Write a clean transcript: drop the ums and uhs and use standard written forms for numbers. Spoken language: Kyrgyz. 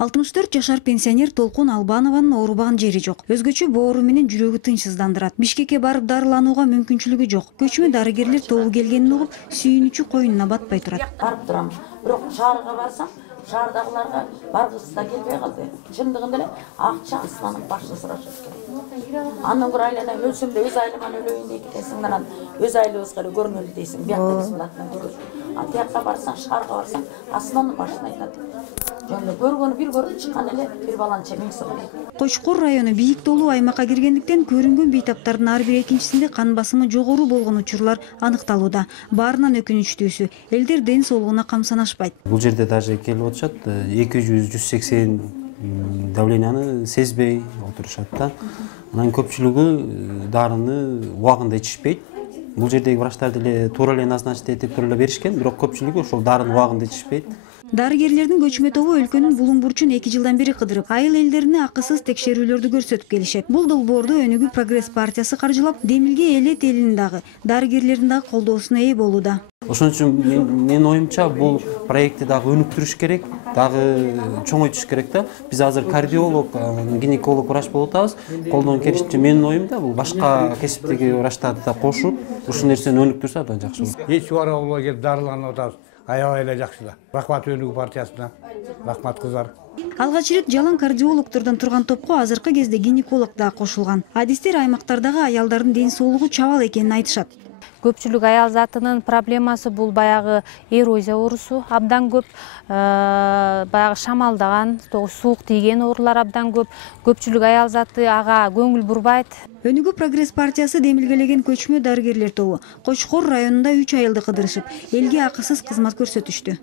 64 жашар пенсионер Толкун Албанованын оорубаган жери жок. Өзгөчө боору менен жүрөгү тынчсыздандырат. Бишкекке барып дарыланууга мүмкүнчүлүгү жок. Көчмө дарыгерлер тобу келгенин угуп, сүйүнүчү коюнуна батпай турат. Барып турам. Бирок шаарга барсам, шаардагыларга баргысы да келбей калды. Чындыгында эле акча асланып башын сурашат экен. Андан көрө айлана өлсөм да өз айлыман өлөйүн дейт экенсиң, анан өз айлыбызга эле көрүнөлү дейсиң. Биякта бисмиллахтан көрөсүң. А тияка барсаң, шаарга барсаң, асланып башын айтат. Жөн көргөнү бир көрүп чыккан эле бир баланча 1000 сом дейт. Кочкор району бийик толуу аймакка киргендиктен көрүнгөн бейтаптардын ар бир экинчисинде кан басымы жогору болгон учурлар аныкталууда. Баарынан өкүнүчтүүсү, элдер ден соолугуна камсанашпайт. Бул жерде даже келип отушат 200-180 давленияны сезбей отурушат да. Анан көпчүлүгү дарыны убагында ичишпейт. Бул жердеги врачтар деле туура эле назначить этип тура эле беришкен, бирок көпчүлүгү ошол дарыны убагында ичишпейт. Дарыгерлердин көчмө тобу өлкөнүн булуң бурчун 2 жылдан бери кыдырып, айыл элдерине акысыз текшерүүлөрдү көрсөтүп келишет. Бул долбоорду Өнүгүү Прогресс партиясы каржылап, Демилге элет элинин дагы, дарыгерлердин дагы колдоосуна ээ болууда. Ошон үчүн менин оюмча бул проектти дагы өнүктүрүш керек, дагы чоңойтуш керек да. Биз азыр кардиолог, гинеколог врач болуп атабыз. Колдон келишинче менин оюмда бул башка кесиптеги врачтарды да кошуп, ушул нерсени өнүктүрсө абдан жакшы болот. Эч бара болбой келип дарыланып атабыз. Аябай эле жакшы да. Рахмат Өнүгүү партиясына. Рахмат кыздар. Алгач ирет жалаң кардиологдордон турган топко азыркы кезде гинеколог да кошулган. Адистер аймактардагы аялдардын ден соолугу чабал экенин айтышат. Көпчүлүк аял затынын проблемасы бул баягы эрозия оорусу абдан көп, баягы шамалдаган, суук тийген оорулар абдан көп. Көпчүлүк аял заты ага көңүл бурбайт. Өнүгүү Прогресс партиясы демилгелеген көчмө дарыгерлер тобу Кочкор районунда 3 айылды кыдырышып, элге акысыз кызмат көрсөтүштү.